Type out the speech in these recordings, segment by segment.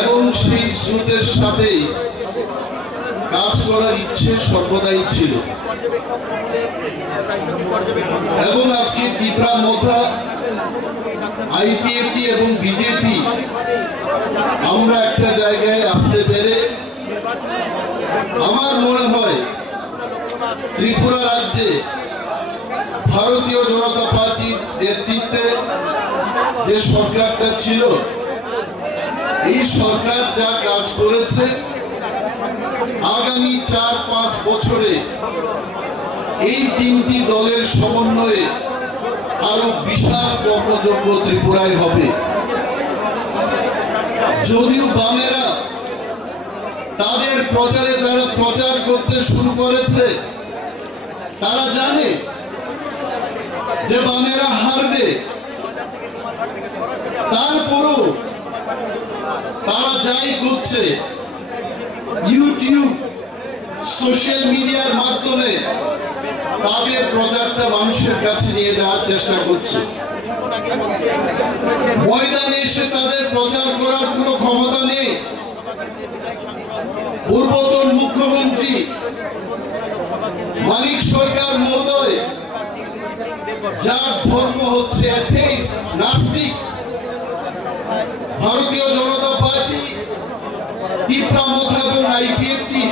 এবং সেই স্রোতের সাথেই কাজ করার ইচ্ছে সর্বদাই ছিল। এবং আজকে ত্রিপুরা মথা, আইপিএফটি এবং বিজেপি আমরা একটা জায়গায় আসতে পেরে আমার মনে হয় ত্রিপুরা রাজ্যে ভারতীয় জনতা পার্টির নেতৃত্বে যে সরকারটা ছিল, এই সরকার যা কাজ করেছে আগামী 4-5 বছরে এই তিনটি দলের সমন্বয়ে আরো বিশাল কর্মযজ্ঞ ত্রিপুরায় হবে। যদিও বামেরা তাদের প্রচারে যারা প্রচার করতে শুরু করেছে, তারা জানে যে বামেরা হারবে, তারপরও তারা যাই করছে ইউটিউব, সোশ্যাল মিডিয়ার মাধ্যমে তাদের প্রচারটা মানুষের কাছে নিয়ে যাওয়ার চেষ্টা করছে। ময়দানে এসে তাদের প্রচার করার কোনো ক্ষমতা নেই। পূর্বতন মুখ্যমন্ত্রী মানিক সরকার মহোদয়, যার ধর্ম হচ্ছে অ্যাথেইস্ট, নাস্তিক, ভারতীয় জনতা পার্টি, ত্রিপুরা মথা এবং আইপিএফটি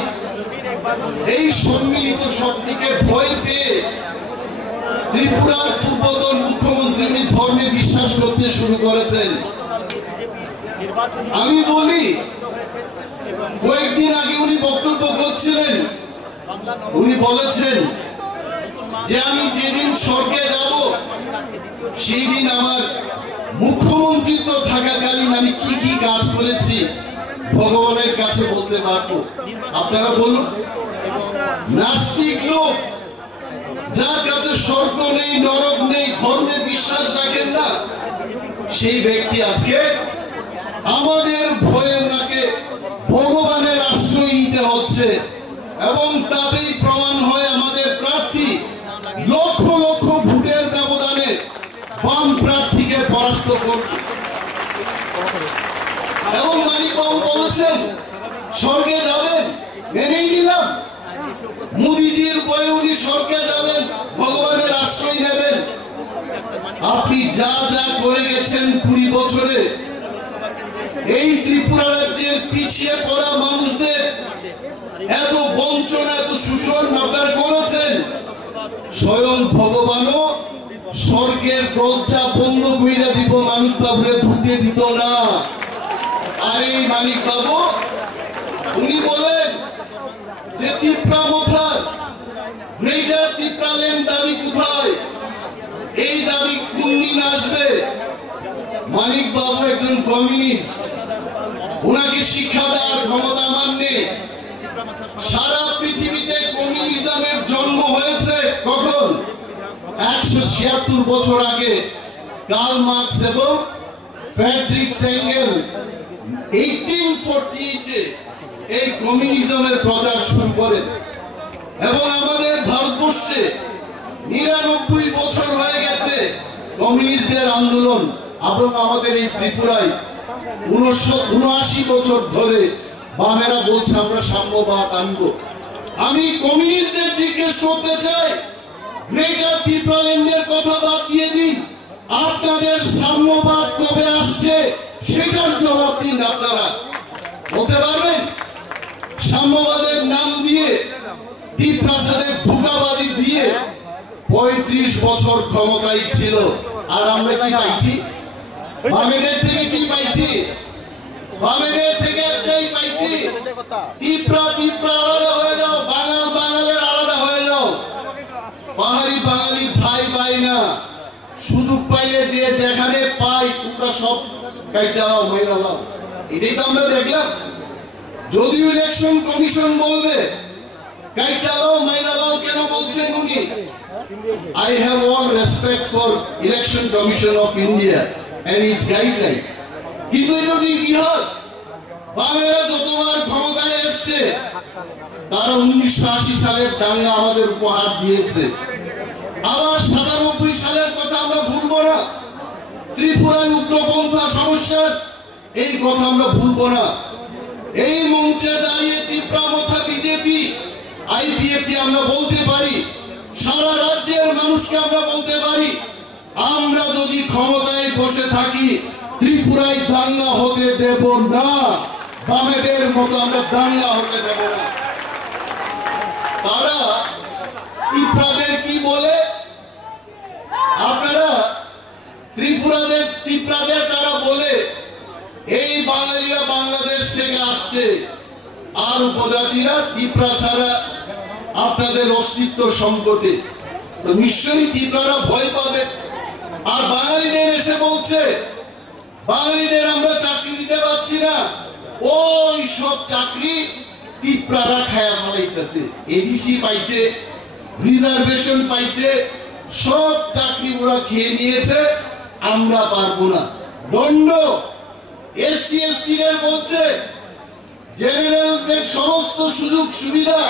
এই সম্মিলিত শক্তিকে ভয় পেয়ে ত্রিপুরার পূর্বতন মুখ্যমন্ত্রী ধর্মে বিশ্বাস করতে শুরু করেছেন। আমি বলি, কয়েকদিন আগে উনি বক্তব্য করছিলেন, উনি বলেছেন যে আমি যেদিন স্বর্গে যাব সেই দিন আমার মুখ্যমন্ত্রিত্ব থাকাকালীন আমি কি কি কাজ করেছি ভগবানের কাছে বলতে পারবো। আপনারা বলুন, নাস্তিক লোক, যার কাছে স্বর্গ নেই, নরক নেই, ধর্মে বিশ্বাস রাখেন না, সেই ব্যক্তি আজকে আমাদের ভয়ে ওনাকে ভগবানের আশ্রয় নিতে হচ্ছে। এবং তাতেই প্রমাণ হয় আমাদের প্রার্থী লক্ষ লক্ষ ভোটের ব্যবধানে বাম প্রার্থীকে পরাস্ত করবে। এবং মানিকবাবু বলেছেন স্বর্গে যাবেন, মেনেই নিলাম। মোদিজির বয়ে উনি স্বর্গে যাবেন, ভগবানের আশ্রয় নেবেন। আপনি যা যা করে গেছেন 20 বছরে এই ত্রিপুরা রাজ্যের পিছিয়ে পড়া মানুষদের এত বঞ্চনা, এত শোষণ আপনারা করেছেন, স্বয়ং ভগবানও স্বর্গের দরজা বন্ধ করে দিব, মানিক বাবুরে ঢুকতে দিত না। আর এই মানিক বাবু উনি বলেন যে ত্রিপুরা মথার গ্রেটার ত্রিপুরাল্যান্ড দাবি কোথায়, এই দাবি কোন দিন আসবে। মানিক বাবু একজন কমিউনিস্ট, ওনাকে শিক্ষা দেওয়ার ক্ষমতা আমার নেই। সারা পৃথিবীতে কমিউনিজমের জন্ম হয়েছে কখন? 176 বছর আগে কার্ল মার্কস এবং ফ্রেডরিক এঙ্গেল 1848-এ এই কমিউনিজমের প্রচার শুরু করেন। এবং আমাদের ভারতবর্ষে 99 বছর হয়ে গেছে কমিউনিস্টদের আন্দোলন। এবং আমাদের এই ত্রিপুরায় 79 বছর ধরে বামেরা বলছে আমরা সাম্যবাদ আনবো। আমি কমিউনিস্টদের জিজ্ঞেস করতে চাই, গ্রেটার ত্রিপুরাল্যান্ডের কথা বাদ দিয়ে দিন, আপনাদের সাম্যবাদ কবে আসছে সেটার জবাব দিন। আপনারা বলতে পারবেন? সাম্যবাদের নাম দিয়ে, দ্বীপ্রাসাদের ধোঁকাবাজি দিয়ে 35 বছর ক্ষমতায় ছিল। আর আমরা কি পাইছি? বামেদের থেকে কি পাইছি? বামেদের থেকে একটাই পাইছি, ত্রিপুরা ত্রিপুরা আলাদা হয়ে যাও, বাঙাল বাঙালের আলাদা হয়ে যাও। পাহাড়ি বাঙালি ভাই পাই না, সুযোগ পাইলে যে যেখানে পাই তোমরা সব কাইটা দাও, মেরা দাও। এটাই তো আমরা দেখলাম। যদিও ইলেকশন কমিশন বলবে কাইটা দাও, মেরা দাও, কেন বলছেন উনি? I have all respect for Election Commission of India and its guideline. কিন্তু এটা ইতিহাস। বামেরা যতবার ক্ষমতায় এসছে তারা 1980 সালের দাঙ্গা আমাদের উপহার দিয়েছে। আবার 97 সালের কথা আমরা ভুলবো না। ত্রিপুরায় উগ্রপন্থা সমস্যার এই কথা আমরা ভুলবো না। এই মঞ্চে দাঁড়িয়ে তীব্রামথা বিজেপি আইপিএফটি আমরা বলতে পারি, সারা রাজ্যের মানুষকে আমরা বলতে পারি, আমরা যদি ক্ষমতায় বসে থাকি ত্রিপুরায় দাঙ্গা হতে দেব না, বামেদের মতো আমরা দাঙ্গা হতে দেব না। তারা ত্রিপুরাদের কি বলে, আপনারা ত্রিপুরাদের তারা বলে এই বাঙালিরা বাংলাদেশ থেকে আসছে, আর উপজাতিরা ত্রিপুরা ছাড়া আপনাদের অস্তিত্ব সংকটে। তো নিশ্চয়ই ত্রিপুরারা ভয় পাবে। আর বাঙালিদের এসে বলছে বাঙালিদের আমরা চাকরি দিতে পারছি না, ওই সব চাকরি ত্রিপুরারা খায়া ফেলাইতেছে। এডিসি পাইছে, রিজার্ভেশন পাইছে, সব চাকরি ওরা খেয়ে নিয়েছে, আমরা পারবো না। দণ্ড এসসি এসটি বলছে জেনারেলদের সমস্ত সুযোগ সুবিধা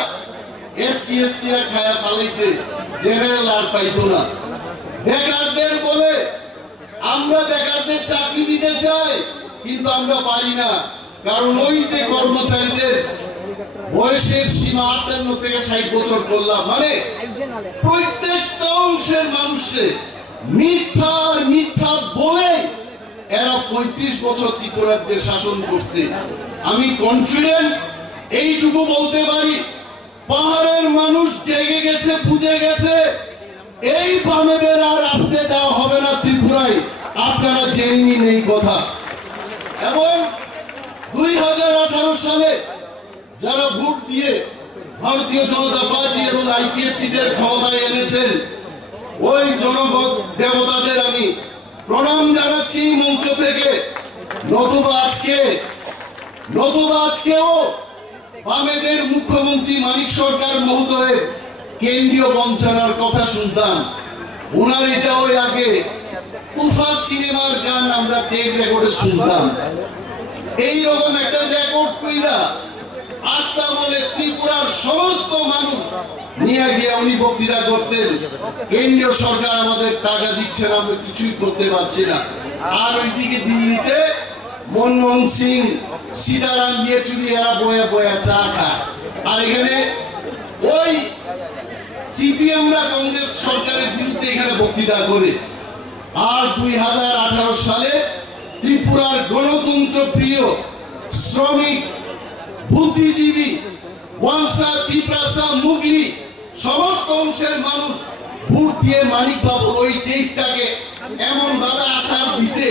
এসসি এসটিরা খায়া ফেলাইতে, জেনারেল আর পাইতো না। বেকারদের বলে আমরা বেকারদের চাকরি দিতে চাই, কিন্তু আমরা পারি না, কারণ ওই যে কর্মচারীদের বয়সের সীমা 58 থেকে 60 বছর করলাম, মানে প্রত্যেকটা অংশের মানুষে মিথ্যা বলে এরা 35 বছর ত্রিপুরাজ্যের শাসন করছে। আমি কনফিডেন্ট এইটুকু বলতে পারি, পাহাড়ের মানুষ জেগে গেছে, বুঝে গেছে, এই বামেদের আর আসতে দেওয়া হবে না ত্রিপুরায়। আপনারা জেনে নিন এই কথা। এবং 2018 সালে যারা ভোট দিয়ে ভারতীয় জনতা পার্টি এবং আইপিএফটিদের ক্ষমতায় এনেছেন, ওই জনগণ দেবতাদের আমি প্রণাম জানাচ্ছি মঞ্চ থেকে। নতুবা আজকেও বামেদের মুখ্যমন্ত্রী মানিক সরকার মহোদয়ের কেন্দ্রীয় বঞ্চনার কথা শুনতাম। ওনার এটা ওই আগে তুফা সিনেমার গান আমরা টেপ রেকর্ডে শুনতাম। এইরকম একটা রেকর্ড কইরা আস্থা বলে ত্রিপুরার সমস্ত মানুষ নিয়ে গিয়ে উনি বক্তৃতা করতেন, কেন্দ্রীয় সরকার আমাদের টাকা দিচ্ছে না, আমরা কিছুই করতে পারছি না। আর ওইদিকে দিল্লিতে মনমোহন সিং, সীতারাম ইয়েচুরি এরা বয়া বয়া চা খায়, আর এখানে ওই সিপিএমরা কংগ্রেস সরকারের বিরুদ্ধে এখানে বক্তৃতা করে। আর 2018 সালে ত্রিপুরার গণতন্ত্র প্রিয় শ্রমিক, বুদ্ধিজীবী, ওয়াংসা, তিপ্রাসা, মুগলি সমস্ত অংশের মানুষ ভোট দিয়ে মানিক বাবুর ওই টেপটাকে এমন ভাবে আসার দিতে,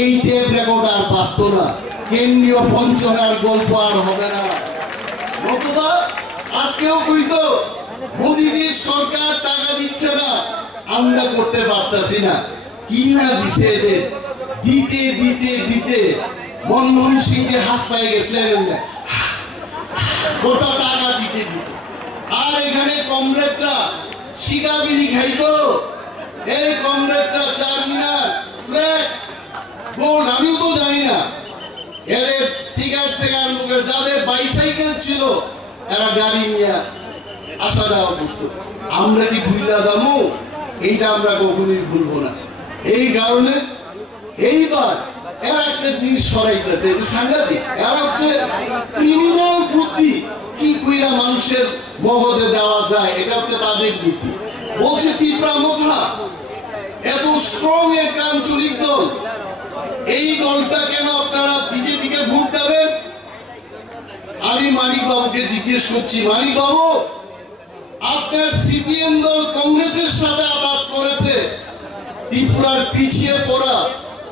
এই টেপ রেকর্ড আর বাঁচত না, কেন্দ্রীয় বঞ্চনার গল্প আর হবে না। নতুবা আজকেও কইতো মোদিজির সরকার টাকা দিচ্ছে না, আমরা করতে পারতাছি না। কি না দিছে এদের, দিতে দিতে দিতে মনমোহন সিংকে হাত পায়ে গেছিলেন, গোটা টাকা দিতে দিতে। আর এখানে কমরেডরা শিকাবিরি খাইতো, এই কমরেডরা চারমিনার, ফ্ল্যাট, গোল্ড, আমিও তো জানি না, এদের সিগারেট থেকে আরম্ভ করে যাদের বাইসাইকেল ছিল এরা গাড়ি নিয়ে আসা যাওয়া করতো। আমরা কি ভুইলা দামু? এইটা আমরা কখনোই ভুলবো না। এই কারণে এইবার এর একটা জিনিস সরাইতেছে, এটা সাংঘাতিক। এর হচ্ছে ক্রিমিনাল বুদ্ধি কি কইরা মানুষের মগজে দেওয়া যায়, এটা হচ্ছে তাদের বুদ্ধি। বলছে তীব্রামথা এত স্ট্রং একটা আঞ্চলিক দল, এই দলটা কেন আপনারা বিজেপিকে ভোট দেবেন? আমি মানিক বাবুকে জিজ্ঞেস করছি, মানিক বাবু আপনার সিপিএম দল কংগ্রেসের সাথে আঘাত করেছে, ত্রিপুরার পিছিয়ে পড়া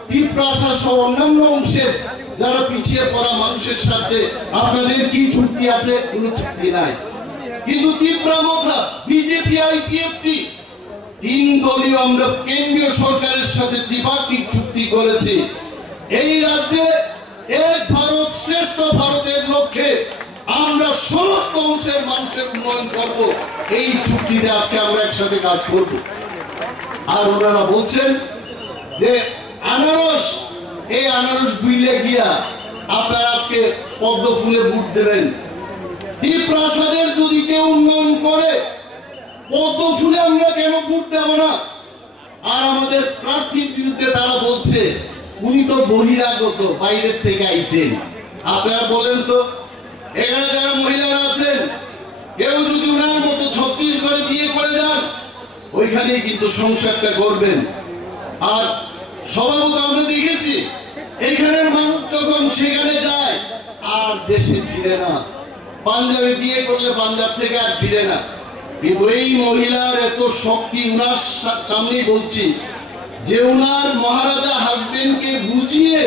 ত্রিপ্রাসা সহ অন্যান্য অংশের যারা পিছিয়ে পড়া মানুষের সাথে আপনাদের কি চুক্তি আছে? কোনো চুক্তি নাই। কিন্তু তীব্রামথা, বিজেপি, আইপিএফটি তিন দলীয় আমরা কেন্দ্রীয় সরকারের সাথে দ্বিপাক্ষিক চুক্তি করেছি। এই রাজ্যে এক ভারত শ্রেষ্ঠ ভারতের লক্ষ্যে আমরা সমস্ত অংশের মানুষের উন্নয়ন করব, এই চুক্তিতে আজকে আমরা একসাথে কাজ করব। আর ওনারা বলছেন যে আনারস, এই আনারস বুইলে গিয়া আপনারা আজকে পদ্ম ফুলে ভোট দেবেন। এই প্রাসাদের যদি কেউ উন্নয়ন করে, পদ্ম ফুলে আমরা কেন ভোট দেব না? আর আমাদের প্রার্থীর বিরুদ্ধে তারা বলছে উনি তো বহিরাগত, বাইরের থেকে আইছেন। আপনারা বলেন তো, এখানে যারা মহিলারা আছেন, কেউ যদি উনার মতো ছত্তিশগড়ে বিয়ে করে যান, ওইখানে কিন্তু সংসারটা করবেন। আর স্বভাবত আমরা দেখেছি এইখানের মানুষ যখন সেখানে যায় আর দেশে ফিরে না। পাঞ্জাবে বিয়ে করলে পাঞ্জাব থেকে আর ফিরে না। কিন্তু এই মহিলার এত শক্তি, উনার সামনে বলছি যে উনার মহারাজা হাজবেন্ডকে বুঝিয়ে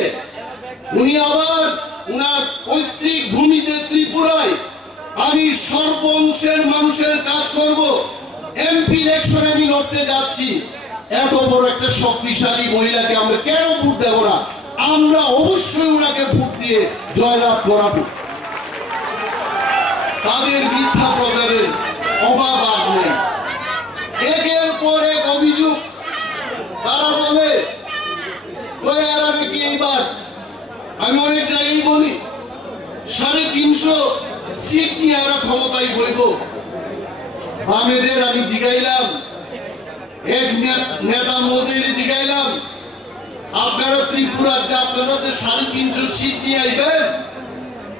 উনি আবার উনার পৈতৃক ভূমিতে ত্রিপুরায় আমি সর্বংশের মানুষের কাজ করব, এমপি ইলেকশনে আমি লড়তে যাচ্ছি। এত বড় একটা শক্তিশালী মহিলাকে আমরা কেন ভোট দেব না? আমরা অবশ্যই ওনাকে ভোট দিয়ে জয়লাভ করাবো। তাদের মিথ্যা প্রচারের অভাব আর নেই। একের পর এক অভিযোগ তারা বলে, এরা নাকি এইবার, আমি অনেক জায়গায় বলি 350 সিট নিয়ে এরা ক্ষমতায় বইব। বামেদের আমি জিগাইলাম, এক নেতা মোদীর জিগাইলাম, আপনারা ত্রিপুরাতে আপনারা যে 350 সিট নিয়ে আইবেন,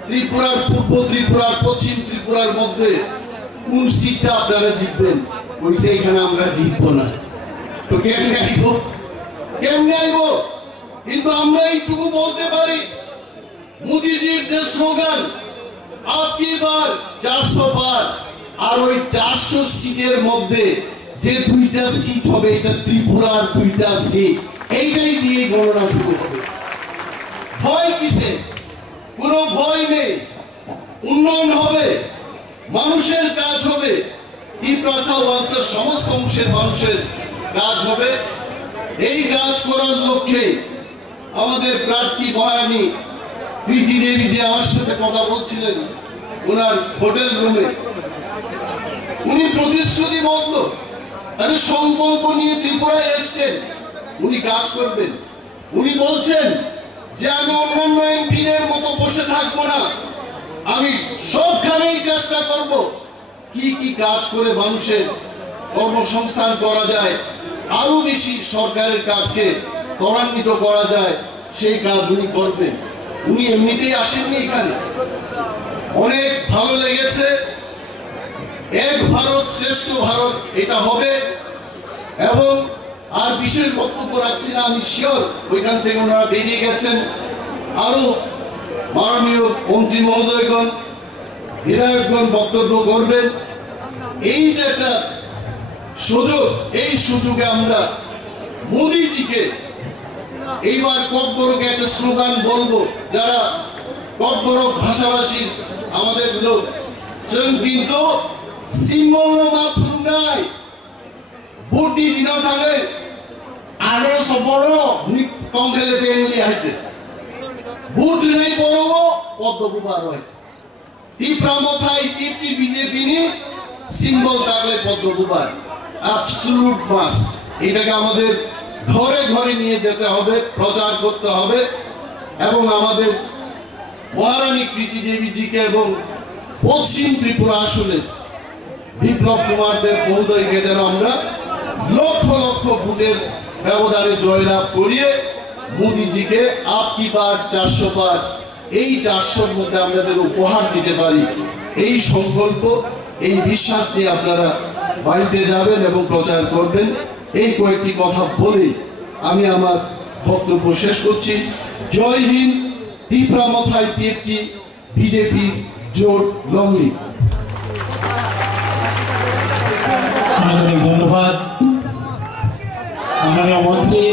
ত্রিপুরার পূর্ব ত্রিপুরার পশ্চিম ত্রিপুরার মধ্যে কোন সিটটা আপনারা জিতবেন? বলছে এখানে আমরা জিতবো না। তো কেমনে আইব? কেমনে আইব? কিন্তু আমরা এইটুকু বলতে পারি, মোদীজির যে স্লোগান আপকি বার 400 বার, আর ওই 400 সিটের মধ্যে যে 2টা সিট হবে এটা ত্রিপুরার 2টা সিট, এইটাই দিয়ে গণনা শুরু হবে। ভয় কিসে? কোনো ভয় নেই। উন্নয়ন হবে, মানুষের কাজ হবে, ত্রিপ্রাসা অঞ্চলের সমস্ত অংশের মানুষের কাজ হবে। এই কাজ করার লক্ষ্যে আমাদের প্রার্থী বয়ানী প্রীতি দেবী যে আমার সাথে কথা বলছিলেন ওনার হোটেল রুমে, উনি প্রতিশ্রুতিবদ্ধ, তার সংকল্প নিয়ে ত্রিপুরায় এসছেন, উনি কাজ করবেন। উনি বলছেন যে আমি অন্যান্য এমপিদের মতো বসে থাকবো না, আমি সবখানেই চেষ্টা করব কি কি কাজ করে মানুষের কর্মসংস্থান করা যায়, আরো বেশি সরকারের কাজকে ত্বরান্বিত করা যায়, সেই কাজ উনি করবেন। উনি এমনিতেই আসেননি এখানে। অনেক ভালো লেগেছে। এক ভারত শ্রেষ্ঠ ভারত এটা হবে। এবং আর বিশেষ বক্তব্য রাখছি না, আমি শিওর ওইখান থেকে ওনারা বেরিয়ে গেছেন। আরো মাননীয় মন্ত্রী মহোদয়গণ, বিধায়কগণ বক্তব্য করবেন। এই যে একটা সুযোগ, এই সুযোগে আমরা মোদীজিকে এইবার ককবরকে একটা স্লোগান বলবো, যারা ককবরক ভাষাভাষী আমাদের লোক, কিন্তু সিম্বল মাথুর নাই বুটি দিন থাকে আরো সবর কম খেলে তেমনি হাইতে বুট নাই বড় পদ্মকুমার হয় তীব্রামথায় তীব্রি বিজেপি নি সিম্বল থাকলে পদ্মকুমার অ্যাবসলিউট মাস্ট। এটাকে আমাদের ঘরে ঘরে নিয়ে যেতে হবে, প্রচার করতে হবে এবং আমাদের মহারানী প্রীতি দেবীজিকে এবং পশ্চিম ত্রিপুরা আসলে বিপ্লব কুমার দেব মহোদয়কে যেন আমরা লক্ষ লক্ষ ভোটের ব্যবধানে জয়লাভ করিয়ে মোদীজিকে আপকি বার 400 বার, এই 400-র মধ্যে আমরা যেন উপহার দিতে পারি, এই সংকল্প, এই বিশ্বাস নিয়ে আপনারা বাড়িতে যাবেন এবং প্রচার করবেন। এই কয়েকটি কথা বলেই আমি আমার বক্তব্য শেষ করছি। জয় হিন্দ। তীব্রামথায় পিএফটি বিজেপি জোট লংলি। ধন্যবাদ মাননীয় মন্ত্রী।